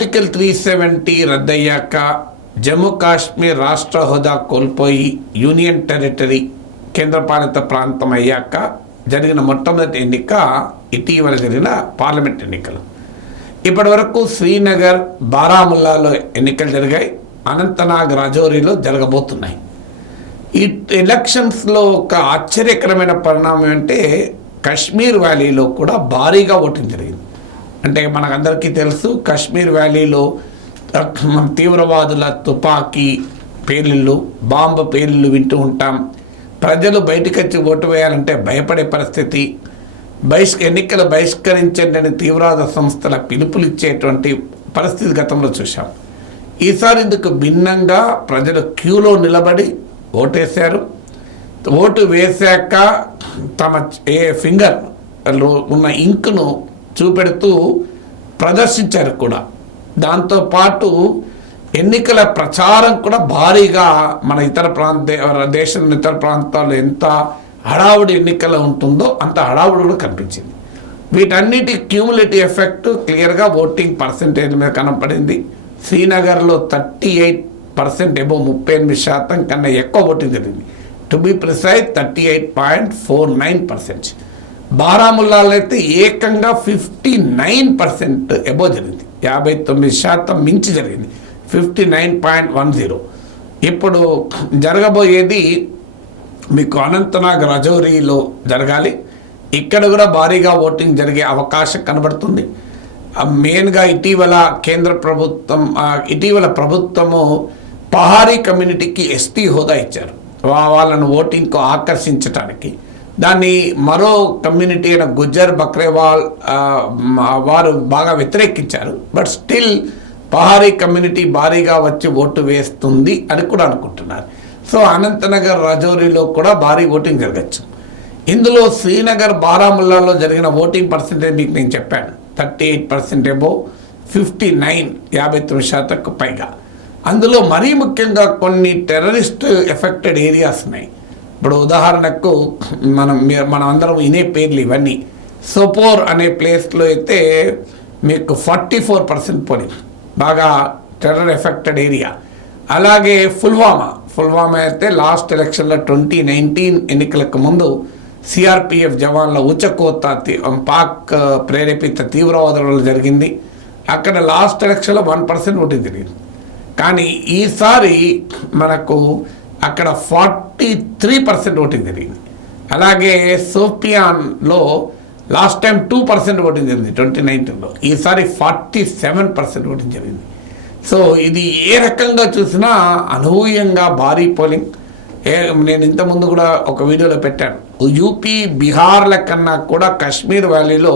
Article 370 రద్దయ్యాక Jammu Kashmir రాష్ట్ర హోదా కోల్పోయి యూనియన్ టెరిటరీ కేంద్రపాలిత ప్రాంతం అయ్యాక జరిగిన మొట్టమొదటి ఎన్నిక ఇటీవల జరిగిన పార్లమెంట్ ఎన్నికలు. ఇప్పటి వరకు శ్రీనగర్, బారాముల్లాలో ఎన్నికలు జరిగాయి. అనంతనాగ్, రాజౌరీలో జరగబోతున్నాయి. ఈ ఎలక్షన్స్లో ఒక ఆశ్చర్యకరమైన పరిణామం అంటే కశ్మీర్ వ్యాలీలో కూడా భారీగా ఓటింగ్ జరిగింది. అంటే మనకందరికీ తెలుసు, కశ్మీర్ వ్యాలీలో తీవ్రవాదుల తుపాకీ పేలుళ్ళు, బాంబు పేలుళ్ళు వింటూ ఉంటాం. ప్రజలు బయటకు వచ్చి ఓటు వేయాలంటే భయపడే పరిస్థితి. ఎన్నికలు బహిష్కరించండి తీవ్రవాద సంస్థల పిలుపులు ఇచ్చేటువంటి పరిస్థితి గతంలో చూశాం. ఈసారి ఇందుకు భిన్నంగా ప్రజలు క్యూలో నిలబడి ఓటేశారు. ఓటు వేశాక తమ ఫింగర్ ఉన్న ఇంకును చూపెడుతూ ప్రదర్శించారు కూడా. దాంతోపాటు ఎన్నికల ప్రచారం కూడా భారీగా మన దేశం ఇతర ప్రాంతాల్లో ఎంత హడావుడి ఎన్నికలు ఉంటుందో అంత హడావుడి కూడా కనిపించింది. వీటన్నిటి క్యూములేటివ్ ఎఫెక్ట్ క్లియర్గా ఓటింగ్ పర్సెంటేజ్ మీద కనపడింది. శ్రీనగర్లో 38% ఎబోవ్ 38% కన్నా ఎక్కువ ఓటింగ్ జరిగింది. To be precise 38.49%. బారాముల్లాలో అయితే ఏకంగా 59% ఎబోవ్ జరిగింది. 59% మించి జరిగింది. 59.10. ఇప్పుడు జరగబోయేది మీకు అనంతనాగ్, రాజౌరీలో జరగాలి. ఇక్కడ కూడా భారీగా ఓటింగ్ జరిగే అవకాశం కనబడుతుంది. మెయిన్గా ఇటీవల ప్రభుత్వము పహారీ కమ్యూనిటీకి ఎస్టీ హోదా ఇచ్చారు. వాళ్ళను ఓటింగ్కు ఆకర్షించడానికి. దాన్ని మరో కమ్యూనిటీ అయిన గుజ్జర్, బక్రేవాల్ వారు బాగా వ్యతిరేకించారు. బట్ స్టిల్ పహారీ కమ్యూనిటీ భారీగా వచ్చి ఓటు వేస్తుంది అని కూడా అనుకుంటున్నారు. సో అనంతనగర్, రాజౌరీలో కూడా భారీ ఓటింగ్ జరగచ్చు. ఇందులో శ్రీనగర్, బారాముల్లాలో జరిగిన ఓటింగ్ పర్సెంటేజ్ మీకు నేను చెప్పాను. 38% ఎబోవ్, 59% పైగా. అందులో మరీ ముఖ్యంగా కొన్ని టెర్రరిస్ట్ ఎఫెక్టెడ్ ఏరియాస్ ఉన్నాయి. ఇప్పుడు ఉదాహరణకు మనం అందరం వినే పేర్లు ఇవన్నీ. సోపోర్ అనే ప్లేస్లో అయితే మీకు 44% పోలింగ్, బాగా టెర్రర్ ఎఫెక్టెడ్ ఏరియా. అలాగే పుల్వామా అయితే లాస్ట్ ఎలక్షన్లో 2019 ఎన్నికలకు ముందు సిఆర్పిఎఫ్ జవాన్ల ఉచకోత పాక్ ప్రేరేపిత తీవ్రవాదుల వల్ల జరిగింది. అక్కడ లాస్ట్ ఎలక్షన్లో 1% ఓటింగ్ జరిగింది. కానీ ఈసారి మనకు అక్కడ 43% ఓటింగ్ జరిగింది. అలాగే సోపియాన్లో లాస్ట్ టైం 2% ఓటింగ్ జరిగింది 2019లో. ఈసారి 47% ఓటింగ్ జరిగింది. సో ఇది ఏ రకంగా చూసినా అనూహ్యంగా భారీ పోలింగ్. నేను ఇంతకుముందు కూడా ఒక వీడియోలో పెట్టాను. యూపీ, బీహార్ల కన్నా కూడా కశ్మీర్ వ్యాలీలో,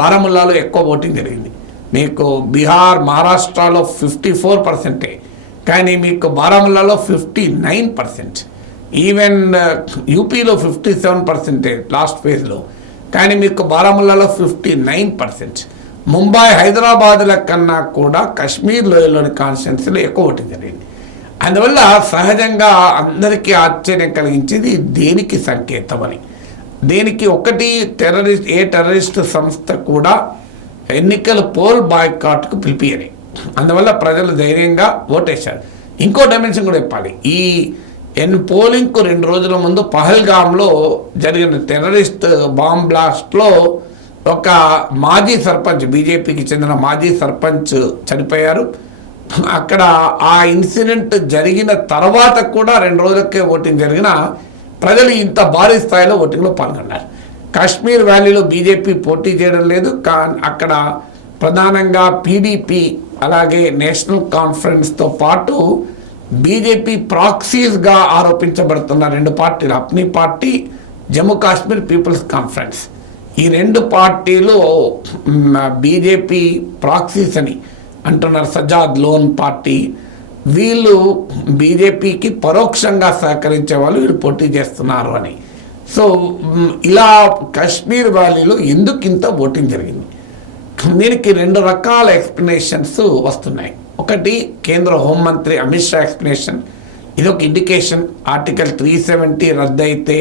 బారాముల్లాలో ఎక్కువ ఓటింగ్ జరిగింది. మీకు బీహార్, మహారాష్ట్రలో 54%, కానీ మీకు బారాముల్లాలో 59%. ఈవెన్ యూపీలో 57% లాస్ట్ ఫేజ్లో, కానీ మీకు బారాముల్లాలో 59%. ముంబై, హైదరాబాద్ల కన్నా కూడా కశ్మీర్ లోయలోని కాన్స్టిట్యున్సీలో ఎక్కువ ఓటింగ్ జరిగింది. అందువల్ల సహజంగా అందరికీ ఆశ్చర్యం కలిగించేది దేనికి సంకేతం అని. దేనికి ఒకటి, టెర్రరిస్ట్ సంస్థ కూడా ఎన్నికల పోల్ బాయ్కాట్కు పిలిపియని. అందువల్ల ప్రజలు ధైర్యంగా ఓటేశారు. ఇంకో డైమెన్షన్ కూడా చెప్పాలి. ఈ పోలింగ్కు 2 రోజుల ముందు పహల్గామ్లో జరిగిన టెర్రరిస్ట్ బాంబ్ బ్లాస్ట్లో ఒక మాజీ సర్పంచ్, బీజేపీకి చెందిన మాజీ సర్పంచ్ చనిపోయారు. అక్కడ ఆ ఇన్సిడెంట్ జరిగిన తర్వాత కూడా 2 రోజులకే ఓటింగ్ జరిగిన ప్రజలు ఇంత భారీ స్థాయిలో ఓటింగ్లో పాల్గొన్నారు. కాశ్మీర్ వ్యాలీలో బీజేపీ పోటీ చేయడం లేదు. అక్కడ ప్రధానంగా పీడీపీ, అలాగే నేషనల్ కాన్ఫరెన్స్తో పాటు బీజేపీ ప్రాక్సీస్గా ఆరోపించబడుతున్న 2 పార్టీలు, అప్నీ పార్టీ, జమ్మూ కాశ్మీర్ పీపుల్స్ కాన్ఫరెన్స్, ఈ 2 పార్టీలు బీజేపీ ప్రాక్సీస్ అని అంటున్నారు. సజాద్ లోన్ పార్టీ, వీళ్ళు బీజేపీకి పరోక్షంగా సహకరించే వాళ్ళు వీళ్ళు పోటీ చేస్తున్నారు అని. సో ఇలా కశ్మీర్ వ్యాలీలో ఎందుకు ఇంత ఓటింగ్ జరిగింది, దీనికి 2 రకాల ఎక్స్ప్లెనేషన్స్ వస్తున్నాయి. ఒకటి, కేంద్ర హోంమంత్రి అమిత్ షా ఎక్స్ప్లెనేషన్. ఇది ఒక ఇండికేషన్. ఆర్టికల్ 370 రద్దయితే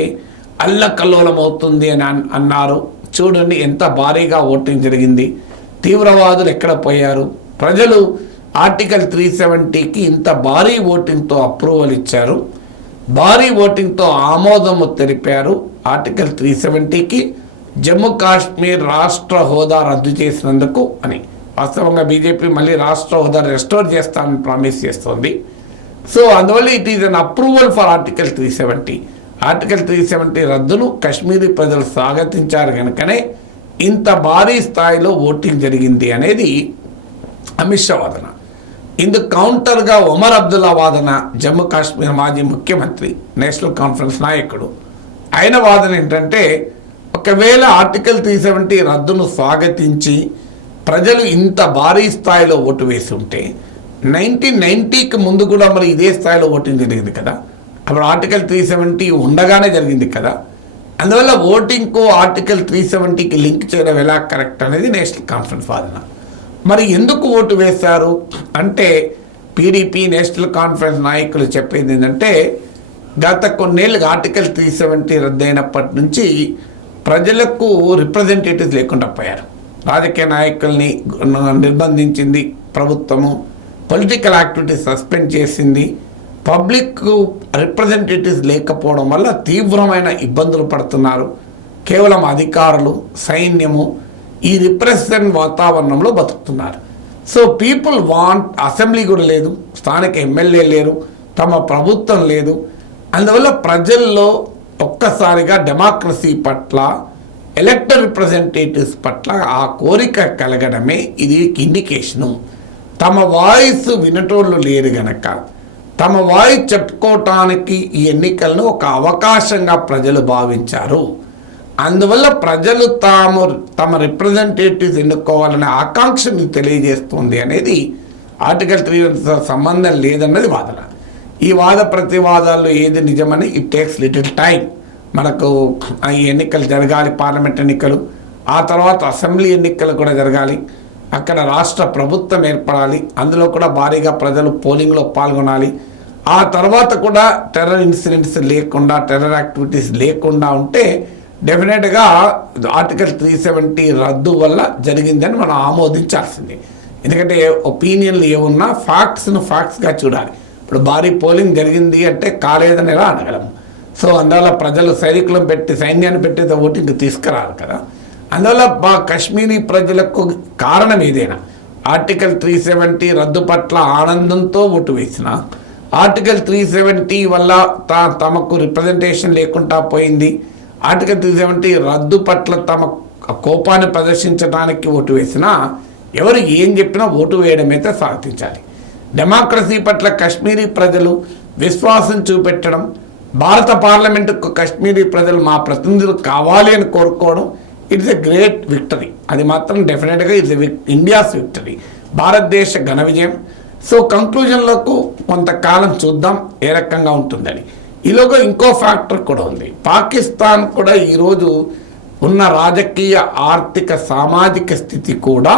అల్లకల్లోలం అవుతుంది అని అన్నారు. చూడండి ఎంత భారీగా ఓటింగ్ జరిగింది, తీవ్రవాదులు ఎక్కడ పోయారు, ప్రజలు ఆర్టికల్ 370కి ఇంత భారీ ఓటింగ్తో అప్రూవల్ ఇచ్చారు, భారీ ఓటింగ్తో ఆమోదము తెలిపారు. ఆర్టికల్ 370కి జమ్మూ కాశ్మీర్ రాష్ట్ర హోదా రద్దు చేసినందుకు అని. వాస్తవంగా బీజేపీ మళ్ళీ రాష్ట్ర హోదా రెస్టోర్ చేస్తానని ప్రామిస్ చేస్తోంది. సో అందువల్ల it is an approval for article 370. Article 370 రద్దును కశ్మీరీ ప్రజలు స్వాగతించారు కనుకనే ఇంత భారీ స్థాయిలో ఓటింగ్ జరిగింది అనేది అమిత్ షా వాదన. ఇందుకు కౌంటర్గా ఒమర్ అబ్దుల్లా వాదన, జమ్మూ కాశ్మీర్ మాజీ ముఖ్యమంత్రి, నేషనల్ కాన్ఫరెన్స్ నాయకుడు. ఆయన వాదన ఏంటంటే, ఒకవేళ ఆర్టికల్ 370 రద్దును స్వాగతించి ప్రజలు ఇంత భారీ స్థాయిలో ఓటు వేసి ఉంటే 1990కి ముందు కూడా మరి ఇదే స్థాయిలో ఓటింగ్ జరిగింది కదా, అప్పుడు ఆర్టికల్ 370 ఉండగానే జరిగింది కదా. అందువల్ల ఓటింగ్కు ఆర్టికల్ 370కి లింక్ చేయడం ఎలా కరెక్ట్ అనేది నేషనల్ కాన్ఫరెన్స్ వాదన. మరి ఎందుకు ఓటు వేశారు అంటే పీడీపీ నేషనల్ కాన్ఫరెన్స్ నాయకులు చెప్పేది ఏంటంటే, గత కొన్నేళ్ళుగా ఆర్టికల్ 370 రద్దయినప్పటి నుంచి ప్రజలకు రిప్రజెంటేటివ్స్ లేకుండా పోయారు. రాజకీయ నాయకుల్ని నిర్బంధించింది ప్రభుత్వము, పొలిటికల్ యాక్టివిటీస్ సస్పెండ్ చేసింది. పబ్లిక్ రిప్రజెంటేటివ్స్ లేకపోవడం వల్ల తీవ్రమైన ఇబ్బందులు పడుతున్నారు. కేవలం అధికారులు, సైన్యము ఈ రిప్రెషన్ వాతావరణంలో బతుకుతున్నారు. సో పీపుల్ వాంట్ అసెంబ్లీ కూడా లేదు, స్థానిక ఎమ్మెల్యే లేరు, తమ ప్రభుత్వం లేదు. అందువల్ల ప్రజల్లో ఒక్కసారిగా డెమోక్రసీ పట్ల, ఎలక్టెడ్ రిప్రజెంటేటివ్స్ పట్ల ఆ కోరిక కలగడమే ఇది ఇండికేషను. తమ వాయిస్ వినటోళ్ళు లేరు గనక తమ వాయిస్ చెప్పుకోవటానికి ఈ ఎన్నికలను ఒక అవకాశంగా ప్రజలు భావించారు. అందువల్ల ప్రజలు తమ రిప్రజెంటేటివ్స్ ఎన్నుకోవాలనే ఆకాంక్షను తెలియజేస్తుంది అనేది ఆర్టికల్ 3 సంబంధం లేదన్నది వాదన. ఈ వాద ప్రతివాదాల్లో ఏది నిజమని ఇట్ టేక్స్ లిటిల్ టైం. మనకు ఈ ఎన్నికలు జరగాలి, పార్లమెంట్ ఎన్నికలు, ఆ తర్వాత అసెంబ్లీ ఎన్నికలు కూడా జరగాలి, అక్కడ రాష్ట్ర ప్రభుత్వం ఏర్పడాలి, అందులో కూడా భారీగా ప్రజలు పోలింగ్లో పాల్గొనాలి. ఆ తర్వాత కూడా టెర్రర్ ఇన్సిడెంట్స్ లేకుండా, టెర్రర్ యాక్టివిటీస్ లేకుండా ఉంటే డెఫినెట్గా ఆర్టికల్ 370 రద్దు వల్ల జరిగిందని మనం ఆమోదించాల్సింది. ఎందుకంటే ఒపీనియన్లు ఏమున్నా ఫ్యాక్ట్స్గా చూడాలి. ఇప్పుడు భారీ పోలింగ్ జరిగింది అంటే కాలేదని ఎలా అనగలము. సో అందువల్ల ప్రజలు సైనికులను పెట్టి, సైన్యాన్ని పెట్టి ఓటింగ్ తీసుకురారు కదా. అందువల్ల కాశ్మీరీ ప్రజలకు కారణం ఏదైనా ఆర్టికల్ 370 రద్దు పట్ల ఆనందంతో ఓటు వేసిన, ఆర్టికల్ 370 వల్ల తమకు రిప్రజెంటేషన్ లేకుండా పోయింది, ఆర్టికల్ 370 రద్దు పట్ల తమ కోపాన్ని ప్రదర్శించడానికి ఓటు వేసినా ఎవరు ఏం చెప్పినా ఓటు వేయడం అయితే స్వాగతించాలి. డెమోక్రసీ పట్ల కాశ్మీరీ ప్రజలు విశ్వాసం చూపెట్టడం, భారత పార్లమెంటుకు కాశ్మీరీ ప్రజలు మా ప్రతినిధులు కావాలి అని కోరుకోవడం, ఇట్స్ ఎ గ్రేట్ విక్టరీ. అది మాత్రం డెఫినెట్గా ఇట్స్ ఇండియాస్ విక్టరీ, భారతదేశ ఘన విజయం. సో కంక్లూజన్లకు కొంతకాలం చూద్దాం ఏ రకంగా ఉంటుందని. ఈలోగా ఇంకో ఫ్యాక్టర్ కూడా ఉంది. పాకిస్తాన్ కూడా ఈరోజు ఉన్న రాజకీయ, ఆర్థిక, సామాజిక స్థితి కూడా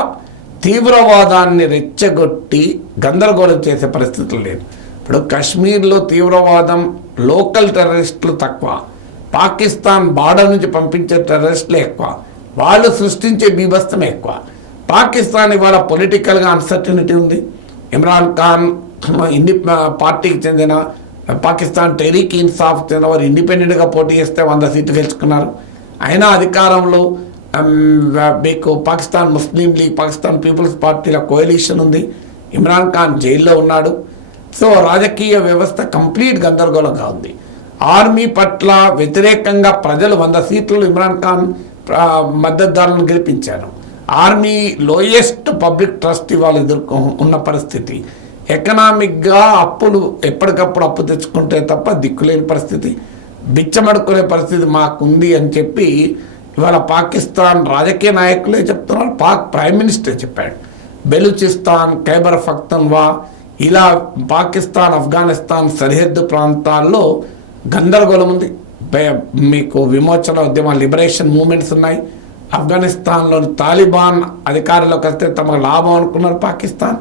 తీవ్రవాదాన్ని రెచ్చగొట్టి గందరగోళం చేసే పరిస్థితులు లేదు. ఇప్పుడు కాశ్మీర్లో తీవ్రవాదం, లోకల్ టెర్రరిస్టులు తక్కువ, పాకిస్తాన్ బార్డర్ నుంచి పంపించే టెర్రరిస్టులు ఎక్కువ, వాళ్ళు సృష్టించే బీభత్సం ఎక్కువ. పాకిస్తాన్ ఇవాళ పొలిటికల్గా అన్సర్టనిటీ ఉంది. ఇమ్రాన్ ఖాన్ పార్టీకి చెందిన పాకిస్తాన్ టెహ్రీక్ ఇన్సాఫ్ చెందిన వారు ఇండిపెండెంట్గా పోటీ చేస్తే 100 సీట్లు గెలుచుకున్నారు. అయినా అధికారంలో మీకు పాకిస్తాన్ ముస్లిం లీగ్, పాకిస్తాన్ పీపుల్స్ పార్టీల కోయలిషన్ ఉంది. ఇమ్రాన్ ఖాన్ జైల్లో ఉన్నాడు. సో రాజకీయ వ్యవస్థ కంప్లీట్ గందరగోళంగా ఉంది. ఆర్మీ పట్ల వ్యతిరేకంగా ప్రజలు 100 సీట్లు ఇమ్రాన్ ఖాన్ మద్దతుదారులను గెలిపించారు. ఆర్మీ లోయెస్ట్ పబ్లిక్ ట్రస్ట్ ఇవాళ ఉన్న పరిస్థితి. ఎకనామిక్గా అప్పులు ఎప్పటికప్పుడు అప్పు తెచ్చుకుంటే తప్ప దిక్కులేని పరిస్థితి, బిచ్చమడుకునే పరిస్థితి మాకుంది అని చెప్పి ఇవాళ పాకిస్తాన్ రాజకీయ నాయకులే చెప్తున్నారు. పాక్ ప్రైమ్ మినిస్టర్ చెప్పాడు. బెలూచిస్తాన్, ఖైబర్ పఖ్తూన్ఖ్వా ఇలా పాకిస్తాన్, ఆఫ్ఘనిస్తాన్ సరిహద్దు ప్రాంతాల్లో గందరగోళం ఉంది. మీకు విమోచన ఉద్యమ లిబరేషన్ మూమెంట్స్ ఉన్నాయి. ఆఫ్ఘనిస్తాన్లోని తాలిబాన్ అధికారంలోకి వస్తే తమకు లాభం అనుకున్నారు పాకిస్తాన్.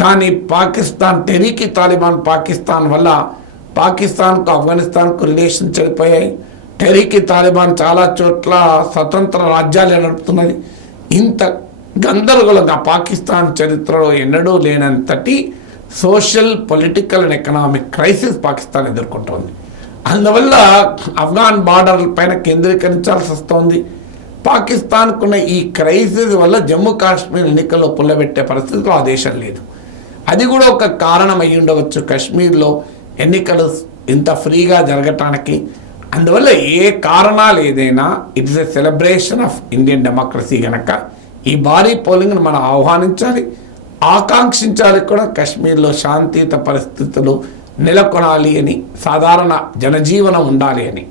కానీ పాకిస్తాన్ టెహ్రీక్ తాలిబాన్ పాకిస్తాన్ వల్ల పాకిస్తాన్కు, ఆఫ్ఘనిస్తాన్కు రిలేషన్ చెడిపోయాయి. టెహ్రీక్ తాలిబాన్ చాలా చోట్ల స్వతంత్ర రాజ్యాలు నడుపుతున్నది. ఇంత గందరగోళంగా పాకిస్తాన్ చరిత్రలో ఎన్నడూ లేనంతటి social political and economic crisis Pakistan ఎదుర్కొంటోంది. అందువల్ల ఆఫ్ఘాన్ బార్డర్ పైన కేంద్రీకరించాల్సి వస్తోంది. పాకిస్తాన్కున్న ఈ క్రైసిస్ వల్ల జమ్మూ కాశ్మీర్ ఎన్నికల్లో పుల్లబెట్టే పరిస్థితిలో ఆ దేశం లేదు. అది కూడా ఒక కారణం అయి ఉండవచ్చు కాశ్మీర్లో ఎన్నికలు ఇంత ఫ్రీగా జరగటానికి. అందువల్ల ఏ కారణాలు ఏదైనా it is a celebration of Indian democracy కనుక ఈ భారీ పోలింగ్ను మనం ఆహ్వానించాలి, ఆకాంక్షించాలి కూడా. కాశ్మీర్లో శాంతియుత పరిస్థితులు నెలకొనాలి అని, సాధారణ జనజీవనం ఉండాలి అని.